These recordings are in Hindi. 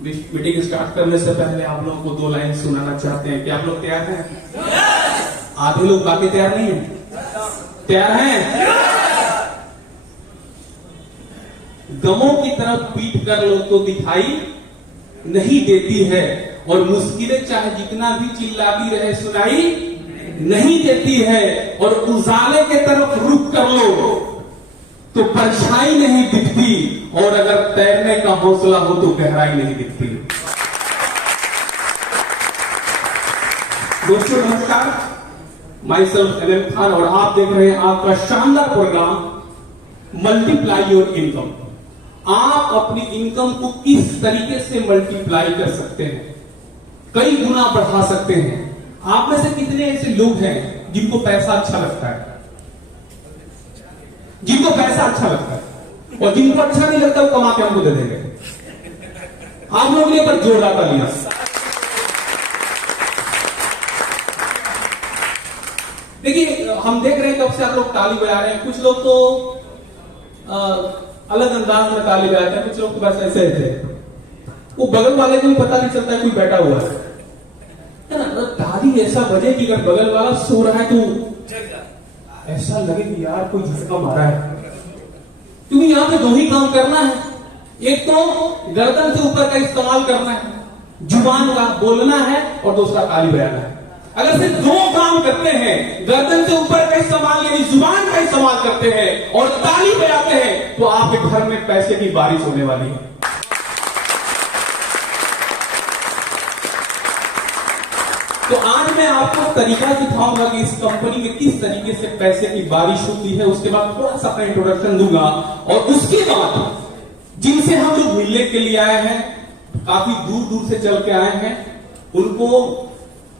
मीटिंग स्टार्ट करने से पहले आप लोगों को 2 लाइन सुनाना चाहते हैं। क्या आप लोग तैयार हैं? आधे लोग, बाकी तैयार नहीं है? तैयार हैं? गमों की तरफ पीट कर लो तो दिखाई नहीं देती है, और मुश्किलें चाहे जितना भी चिल्लाती रहे सुनाई नहीं देती है, और उजाले के तरफ रुख कर लो तो परछाई नहीं दिखती, और अगर तैरने का हौसला हो तो गहराई नहीं दिखती। दोस्तों नमस्कार, माई सेल्फ एमएम खान, और आप देख रहे हैं आपका शानदार प्रोग्राम मल्टीप्लाई योर इनकम। आप अपनी इनकम को किस तरीके से मल्टीप्लाई कर सकते हैं, कई गुना बढ़ा सकते हैं। आप में से कितने ऐसे लोग हैं जिनको पैसा अच्छा लगता है, जिनको पैसा अच्छा लगता है, और जिनको अच्छा नहीं लगता वो कमा के हमको दे देंगे। आप लोगों ने पर जोरदार तालियां। देखिए, हम देख रहे हैं कब से आप लोग ताली बजा रहे हैं। कुछ लोग तो अलग अंदाज में ताली बजाते हैं, कुछ लोग तो बस ऐसे थे, वो बगल वाले को भी पता नहीं चलता है कोई बैठा हुआ है ना। ताली ऐसा बजे कि अगर बगल वाला सो रहा है तो ऐसा लगे कि यार कोई झटका मारा है, क्योंकि यहां पे 2 ही काम करना है। एक तो गर्दन से ऊपर का इस्तेमाल करना है, जुबान का बोलना है, और दूसरा ताली बजाना है। अगर सिर्फ 2 काम करते हैं, गर्दन से ऊपर का इस्तेमाल यानी जुबान का इस्तेमाल करते हैं और ताली बजाते हैं, तो आपके घर में पैसे की बारिश होने वाली है। तो आज मैं आपको तरीका सिखाऊंगा कि इस कंपनी में किस तरीके से पैसे की बारिश होती है। उसके बाद थोड़ा सा अपना इंट्रोडक्शन दूंगा, और उसके बाद जिनसे हम लोग मिलने के लिए आए हैं, काफी दूर दूर से चल के आए हैं, उनको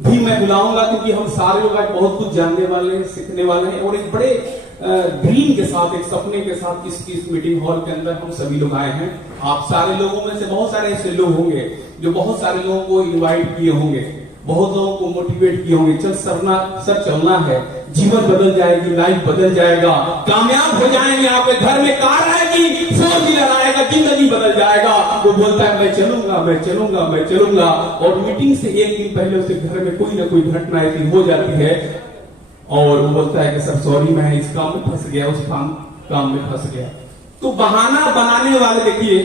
भी मैं बुलाऊंगा, क्योंकि हम सारे लोग आज बहुत कुछ जानने वाले हैं, सीखने वाले हैं, और एक बड़े ड्रीम के साथ, एक सपने के साथ इस मीटिंग हॉल के अंदर हम सभी लोग आए हैं। आप सारे लोगों में से बहुत सारे ऐसे लोग होंगे जो बहुत सारे लोगों को इन्वाइट किए होंगे, बहुत लोगों को मोटिवेट किए होंगे, चल सर चलना है, जीवन बदल जाएगी, लाइफ बदल जाएगा, कामयाब हो जाएंगे, आपके घर में कार आएगी, 4 व्हीलर आएगा, जिंदगी बदल जाएगा। वो बोलता है मैं चलूंगा, मैं चलूंगा, मैं चलूंगा, और मीटिंग से 1 दिन पहले उसके घर में कोई ना कोई घटना ऐसी हो जाती है, और वो बोलता है कि सर सॉरी, मैं इस काम में फंस गया, उस काम में फंस गया। तो बहाना बनाने वाले, देखिए,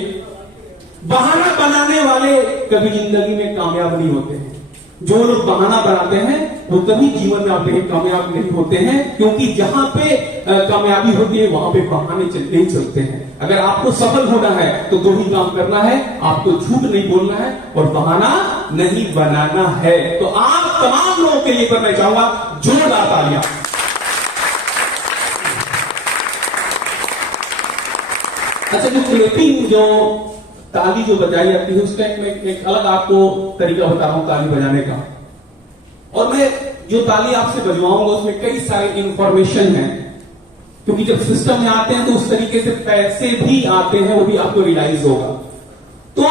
बहाना बनाने वाले कभी जिंदगी में कामयाब नहीं होते हैं। जो लोग बहाना बनाते हैं वो कभी जीवन में आप देखें कामयाब नहीं होते हैं, क्योंकि जहां पे कामयाबी होती है वहां पे बहाने नहीं चलते हैं। अगर आपको सफल होना है तो 2 ही काम करना है, आपको झूठ नहीं बोलना है और बहाना नहीं बनाना है। तो आप तमाम लोगों के लिए मैं चाहूंगा जोरदार तालियां। अच्छा, जो क्लैपिंग, जो ताली जो बजाई जाती है, उसका एक अलग आपको तरीका बता रहा हूं ताली बजाने का। और मैं जो ताली आपसे बजवाऊंगा उसमें कई सारे इंफॉर्मेशन है, क्योंकि जब सिस्टम में आते हैं तो उस तरीके से पैसे भी आते हैं, वो भी आपको रियलाइज होगा। तो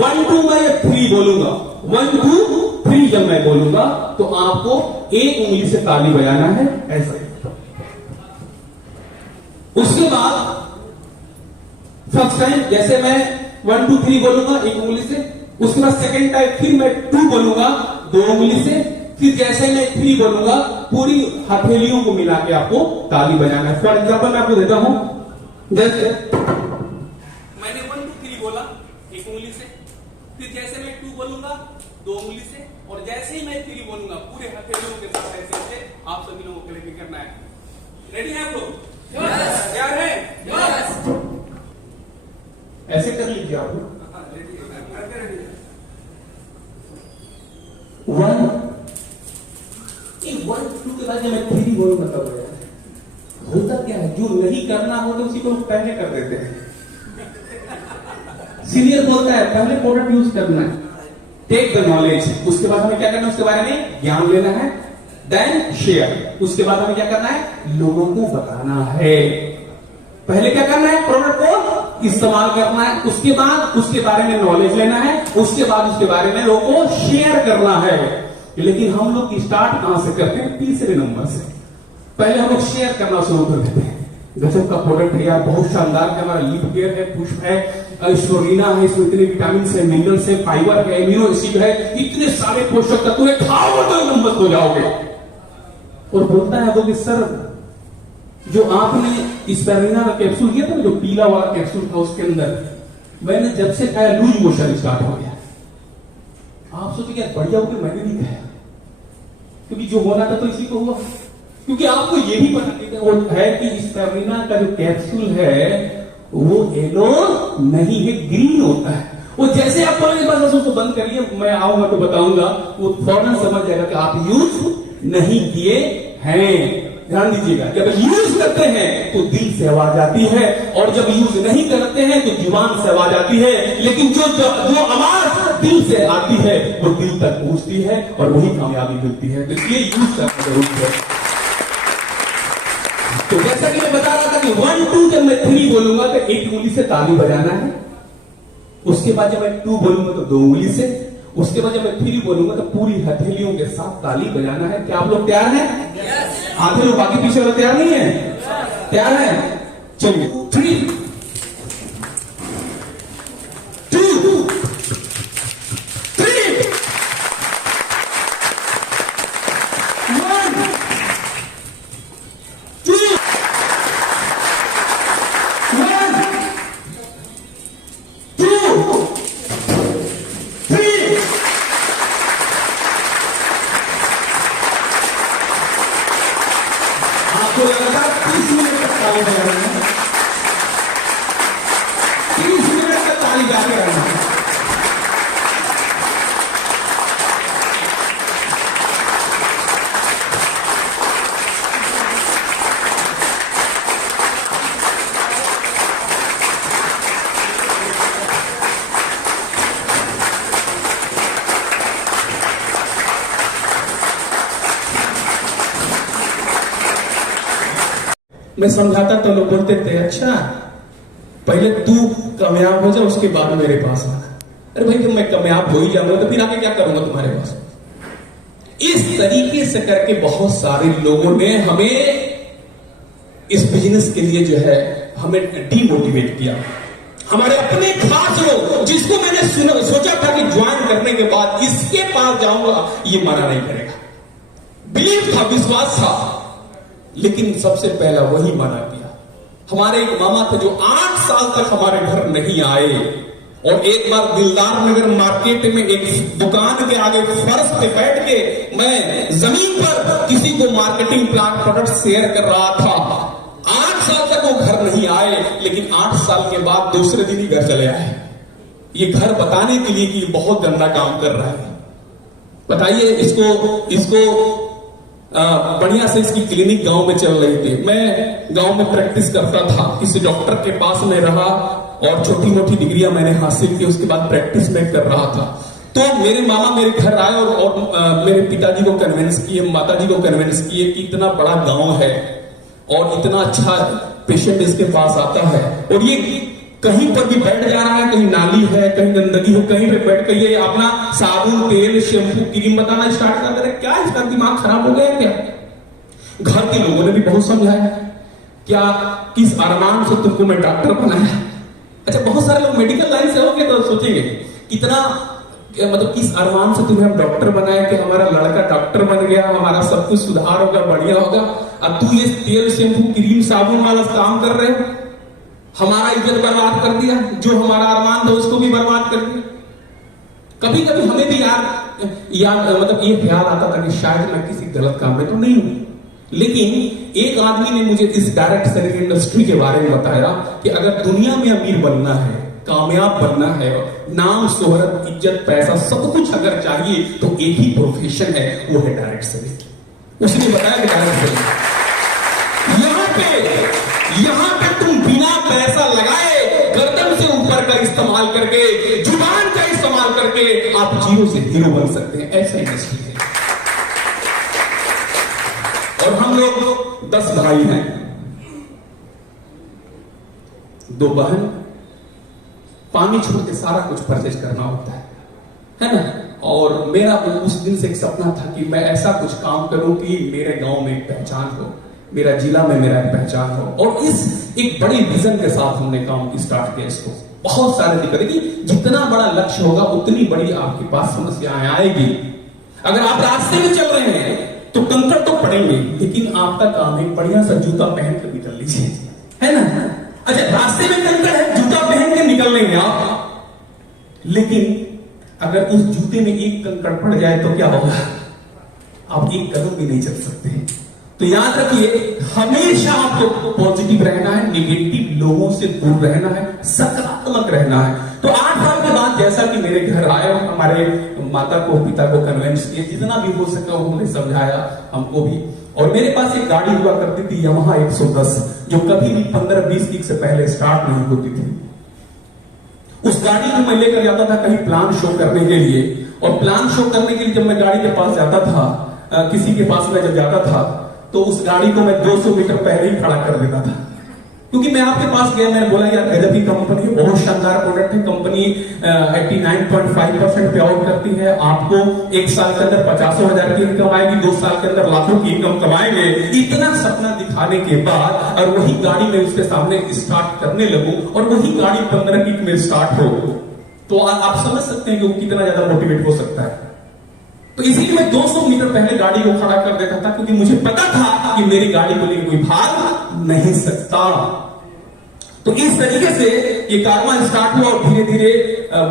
1 2 मैं 3 बोलूंगा, 1 2 3 जब मैं बोलूंगा तो आपको एक उंगली से ताली बजाना है, ऐसा। उसके बाद फर्स्ट टाइम जैसे मैं 1 2 3 बोलूंगा 1 उंगली से, उसके बाद सेकेंड टाइम फिर मैं 2 बोलूंगा 2 उंगली से, फिर जैसे मैं 3 बोलूंगा पूरी हथेलियों को मिला के आपको ताली बजाना है। फॉर एग्जाम्पल मैं आपको देता हूं, जैसे मैंने 1 2 3 बोला 1 उंगली से, फिर जैसे मैं 2 बोलूंगा 2 उंगली से, और जैसे ही मैं 3 बोलूंगा पूरे हथेलियों के साथ ऐसे आप सभी लोगों को लेकर करना है। रेडी है आप लोग? तैयार है? ऐसे कर लीजिए आप। 1 2 के बाद जब मैं 3 बोलूंगा तब होता क्या है, जो नहीं करना होता उसी को पहले कर देते हैं। सीनियर बोलता है पहले प्रोडक्ट यूज करना है, टेक द नॉलेज, उसके बाद हमें क्या करना है, उसके बारे में ज्ञान लेना है, देन शेयर, उसके बाद हमें क्या करना है, लोगों को बताना है। पहले क्या करना है, प्रोडक्ट को इस्तेमाल करना है, उसके बाद उसके बारे में नॉलेज लेना है, उसके बाद उसके बारे में लोगों को शेयर करना है। लेकिन हम लोग स्टार्ट कहां से करते हैं, तीसरे नंबर से। पहले हम लोग शेयर करना शुरू कर देते हैं, गजब का प्रोडक्ट है यार, बहुत शानदार है। हमारा लीफ केयर है, पुष्प है, स्टोरिना है, इसमें इतने विटामिन है, मिनरल्स है, फाइबर है, एमिनो एसिड है, इतने सारे पोषक तत्व है, खाओगे तो एकदम मस्त हो जाओगे। और बोलता है वो कि सर जो आपने स्पेरुलिना का कैप्सूल किया था, जो पीला वाला कैप्सूल था, उसके अंदर मैंने जब से खाया लूज मोशन स्टार्ट हो गया। आप सोचे क्या बढ़िया हो गया, मैंने नहीं खाया, क्योंकि जो होना था तो इसी को हुआ। क्योंकि आपको यही पता है कि स्पेरुलिना का जो कैप्सूल है वो येलो नहीं है, ग्रीन होता है। वो जैसे आप बोलेंगे बस उसको बंद करिए, मैं आऊंगा तो बताऊंगा, वो फौरन समझ जाएगा कि आप यूज नहीं किए हैं। ध्यान दीजिएगा, जब यूज करते हैं तो दिल से आवाज आती है, और जब यूज नहीं करते हैं तो जुबान से आवाज आती है। लेकिन जो आवाज दिल से आती है वो दिल तक पहुंचती है और वही कामयाबी मिलती है। तो इसलिए यूज करना जरूरी है। तो जैसा कि मैं बता रहा था कि 1 2 जब मैं 3 बोलूंगा तो 1 उंगली से ताली बजाना है, उसके बाद जब मैं 2 बोलूंगा तो 2 उंगली से, उसके बाद जब मैं 3 बोलूंगा तो पूरी हथेलियों के साथ ताली बजाना है। क्या आप लोग तैयार हैं? आधे लोग बाकी पीछे वाले तैयार नहीं है? तैयार है? चलिए 3 2 3 1 2 1 2 3 आपको लगातार 30 मिनट तक ताली बजाना है, 30 मिनट तक ताली जाके रहना है। मैं समझाता तो लोग बोलते थे अच्छा पहले तू कामयाब हो जा, उसके बाद मेरे पास आना। अरे भाई जब मैं कामयाब हो ही जाऊंगा तो फिर आके क्या करूंगा तुम्हारे पास? इस तरीके से करके बहुत सारे लोगों ने हमें इस बिजनेस के लिए जो है हमें डीमोटिवेट किया। हमारे अपने खास लोग, जिसको मैंने सोचा था कि ज्वाइन करने के बाद इसके पास जाऊंगा, ये मना नहीं करेगा। बिलीव था, विश्वास था, लेकिन सबसे पहला वही मना किया। हमारे एक मामा थे जो 8 साल तक हमारे घर नहीं आए, और एक बार दिलदार नगर मार्केट में एक दुकान के आगे फर्श पे बैठ के मैं जमीन पर किसी को मार्केटिंग प्लान प्रोडक्ट शेयर कर रहा था। 8 साल तक वो घर नहीं आए, लेकिन 8 साल के बाद दूसरे दिन ही घर चले आए। ये घर बताने के लिए कि ये बहुत गंदा काम कर रहा है। बताइए, इसको बढ़िया से इसकी क्लिनिक गांव में चल रही थी। मैं गांव में प्रैक्टिस करता था, किसी डॉक्टर के पास में रहा और छोटी मोटी डिग्रियां मैंने हासिल की। उसके बाद प्रैक्टिस में कर रहा था, तो मेरे मामा मेरे घर आए और मेरे पिताजी को कन्विंस किए, माताजी को कन्विंस किए कि इतना बड़ा गांव है और इतना अच्छा पेशेंट इसके पास आता है, और ये कहीं पर भी बैठ जा रहा है, कहीं नाली है, कहीं गंदगी है, कहीं पे बैठ कर ये अपना साबुन, तेल, शैम्पू, क्रीम बताना स्टार्ट कर दे। क्या इसका दिमाग खराब हो गया क्या? घर के लोगों ने भी बहुत समझाया, क्या किस अरमान से तुमको मैं डॉक्टर बनाया? अच्छा, बहुत सारे लोग मेडिकल लाइन से होंगे तो सोचेंगे कितना, मतलब किस अरमान से तुम्हें हम डॉक्टर बनाया कि हमारा लड़का डॉक्टर बन गया, हमारा सब कुछ सुधार होगा, बढ़िया होगा। अब तू ये तेल, शैम्पू, क्रीम, साबुन वाला काम कर रहे हो, हमारा इज्जत बर्बाद कर दिया, जो हमारा अरमान था उसको भी बर्बाद कर दिया। कभी कभी हमें भी यार मतलब ये ख्याल आता था कि शायद मैं किसी गलत काम में तो नहीं हूं, लेकिन एक आदमी ने मुझे इस डायरेक्ट सेलिंग इंडस्ट्री के बारे में बताया कि अगर दुनिया में अमीर बनना है, कामयाब बनना है, नाम, शोहरत, इज्जत, पैसा सब कुछ अगर चाहिए तो एक ही प्रोफेशन है, वो है डायरेक्ट सेलिंग। उसने बताया कि डायरेक्ट सेलिंग यहां पे तुम बिना पैसा लगाए गर्दन से ऊपर का इस्तेमाल करके, जुबान का इस्तेमाल करके आप जीरो से हीरो बन सकते हैं। ऐसा इंडस्ट्री है। और हम लोग 10 भाई हैं, 2 बहन। पानी छोड़ के सारा कुछ परचेज करना होता है ना? और मेरा उस दिन से एक सपना था कि मैं ऐसा कुछ काम करूं कि मेरे गांव में एक पहचान हो। मेरा जिला में मेरा एक पहचान हो। और इस एक बड़ी विजन के साथ हमने काम स्टार्ट किया इसको। बहुत सारे दिक्कत कि जितना बड़ा लक्ष्य होगा उतनी बड़ी आपके पास समस्याएं आएगी। अगर आप रास्ते में चल रहे हैं तो कंकड़ तो पड़ेंगे, लेकिन आपका काम है बढ़िया सा जूता पहन कर निकल लीजिए, है ना। अच्छा, रास्ते में कंकड़ है, जूता पहन के निकल लेंगे आप, लेकिन अगर उस जूते में एक कंकड़ पड़ जाए तो क्या होगा? आप एक कदम भी नहीं चल सकते। तो याद रखिए, हमेशा आपको पॉजिटिव रहना है, निगेटिव लोगों से दूर रहना है, सकारात्मक रहना है। तो 8 साल के बाद जैसा कि मेरे घर आए और हमारे माता को पिता को कन्विंस किए, जितना भी हो सका उन्होंने समझाया हमको भी। और मेरे पास एक गाड़ी हुआ करती थी यामाहा 110, जो कभी भी 15-20 वीक से पहले स्टार्ट नहीं होती थी। उस गाड़ी को मैं लेकर जाता था कहीं प्लान शो करने के लिए, और प्लान शो करने के लिए जब मैं गाड़ी के पास जाता था, किसी के पास मैं जब जाता था, तो उस गाड़ी को मैं 200 मीटर पहले ही खड़ा कर देता था। क्योंकि मैं आपके पास गया, मैंने बोला यार गजब की कंपनी, बहुत शानदार प्रोडक्ट है, कंपनी 89.5% पे आउट करती है, आपको 1 साल के अंदर 50,000 की इनकम आएगी, 2 साल के अंदर लाखों की इनकम कमाएंगे। इतना सपना दिखाने के बाद और वही गाड़ी में उसके सामने स्टार्ट करने लगूं और वही गाड़ी 15 वीक में स्टार्ट हो, तो आप समझ सकते हैं कि वो कितना ज्यादा मोटिवेट हो सकता है। तो इसीलिए मैं 200 मीटर पहले गाड़ी को खड़ा कर देता था, क्योंकि मुझे पता था कि मेरी गाड़ी को लेकर कोई भाग नहीं सकता। तो इस तरीके से ये कारवां स्टार्ट हुआ और धीरे धीरे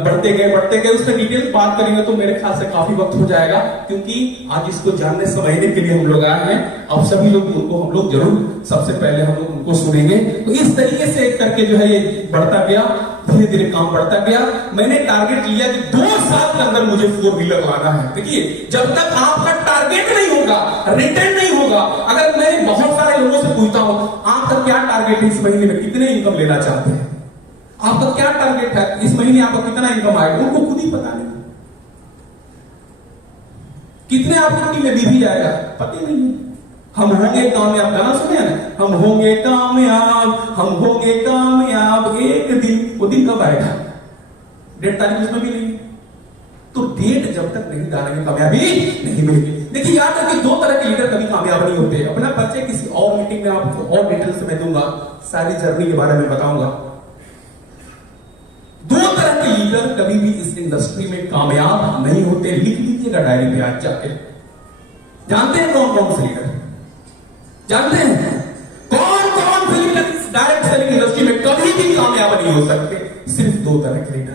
बढ़ते गए। उस पर डिटेल बात करेंगे तो मेरे ख्याल से काफी वक्त हो जाएगा, क्योंकि आज इसको जानने समझने के लिए हम लोग आए हैं। अब सभी लोग उनको हम लोग जरूर सबसे पहले हम लोग उनको सुनेंगे। तो इस तरीके से एक करके जो है ये बढ़ता गया, धीरे धीरे काम बढ़ता गया। मैंने टारगेट लिया कि 2 साल के अंदर मुझे 4 व्हीलर लाना है। देखिए, जब तक आपका टारगेट नहीं होगा, रिटर्न नहीं होगा। अगर मैं बहुत सारे लोगों से पूछता हूं आपका क्या टारगेट है, इस महीने में कितने इनकम लेना चाहते हैं, आपका क्या टारगेट है, इस महीने आपका कितना इनकम आएगा, उनको खुद ही पता नहीं। कितने आपको टीम में भी जाएगा पता नहीं है। हम होंगे कामयाब, गाना सुने ना, हम होंगे कामयाब, हम होंगे कामयाब एक दिन। वो दिन कब आएगा? डेट तारीख उसमें भी नहीं। तो डेट जब तक नहीं डालेंगे कामयाबी नहीं मिलेगी। देखिए, याद है कि 2 तरह के लीडर कभी कामयाब नहीं होते। अपना परिचय किसी और मीटिंग में आपको और डिटेल से मैं दूंगा, सारी जर्नी के बारे में बताऊंगा। 2 तरह के लीडर कभी भी इस इंडस्ट्री में कामयाब नहीं होते। लिख लीजिएगा डायरी पे आज जाके। जानते हैं कौन कौन से लीडर? जानते हैं कौन कौन से लीडर डायरेक्ट सेलिंग इंडस्ट्री में कभी भी कामयाब नहीं हो सकते? सिर्फ 2 तरह के लीडर।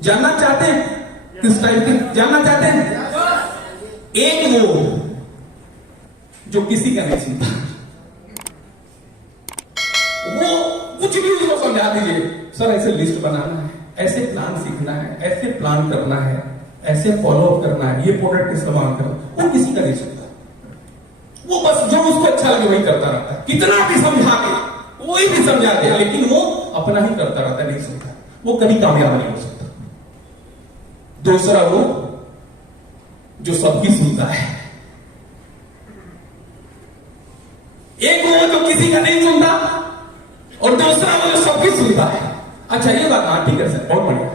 जानना चाहते हैं किस टाइप के? जानना चाहते हैं? एक वो जो किसी का नहीं सुनता, वो कुछ भी उसको समझा दीजिए, सर ऐसे लिस्ट बनाना है, ऐसे प्लान सीखना है, ऐसे प्लान करना है, ऐसे फॉलो अप करना है, ये प्रोडक्ट इस्तेमाल करो, वो किसी का नहीं सुनता। वो बस जो उसको अच्छा लगे वही करता रहता है। कितना भी समझा के वही भी समझा दिया, लेकिन वो अपना ही करता रहता है, नहीं सुनता। वो कभी कामयाब नहीं हो सकता। दूसरा वो जो सबकी सुनता है। एक वो जो किसी का नहीं सुनता और दूसरा वो जो सबकी सुनता है। अच्छा, ये बात, हाँ ठीक है सर, बहुत बढ़िया।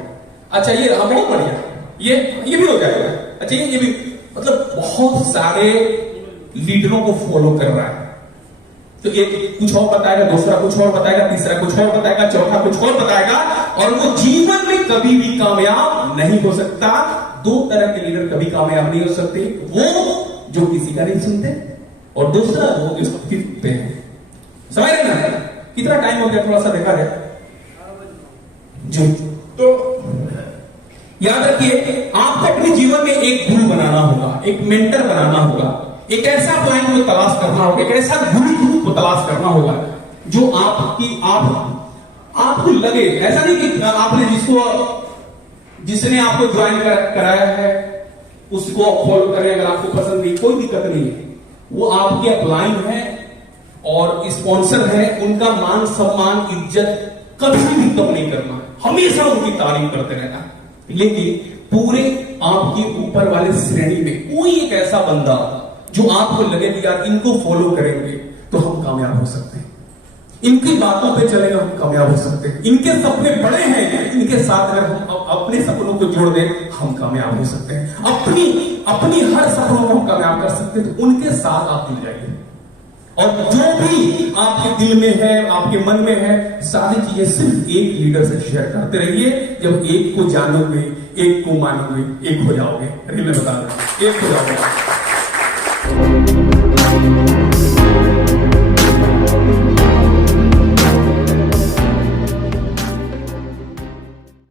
अच्छा, ये रहा, बहुत बढ़िया, ये भी हो जाएगा। अच्छा, ये भी, मतलब बहुत सारे लीडरों को फॉलो कर रहा है। तो एक कुछ और बताएगा, दूसरा कुछ और बताएगा, तीसरा कुछ और बताएगा, चौथा कुछ और बताएगा, और वो जीवन में कभी भी कामयाब नहीं हो सकता। 2 तरह के लीडर कभी कामयाब नहीं हो सकते। वो जो किसी का नहीं सुनते, और दूसरा वो जो सबकी सुनते हैं। समझ रहे ना? कितना टाइम हो गया, थोड़ा सा देखा जाए जी। तो याद रखिए, आपको अपने जीवन में एक गुरु बनाना होगा, एक मेंटर बनाना होगा, एक ऐसा पॉइंट को तलाश करना होगा, एक ऐसा गुरु को तलाश करना होगा जो आपको लगे। ऐसा नहीं कि आपने जिसने आपको ज्वाइन कराया है उसको फॉलो करें, अगर आपको पसंद नहीं, कोई दिक्कत नहीं है। वो आपके अपलाइन है और स्पॉन्सर है, उनका मान सम्मान इज्जत कभी भी कम नहीं करना, हमेशा उनकी तारीफ करते रहना। लेकिन पूरे आपके ऊपर वाले श्रेणी में कोई एक ऐसा बंदा जो आपको लगे कि यार इनको फॉलो करेंगे तो हम कामयाब हो सकते हैं, इनकी बातों पे चलेंगे हम कामयाब हो सकते हैं, इनके सपने बड़े हैं, इनके साथ अगर हम अपने सपनों को जोड़ दें हम कामयाब हो सकते हैं, अपनी हर सपनों को हम कामयाब कर सकते हैं। तो उनके साथ आप जुड़ जाइए। और जो भी आपके दिल में है, आपके मन में है, सारी चीजें सिर्फ एक लीडर से शेयर करते रहिए। जब एक को जानोगे, एक को मानोगे, एक हो जाओगे। अरे मैं बता दूं, एक हो जाओगे।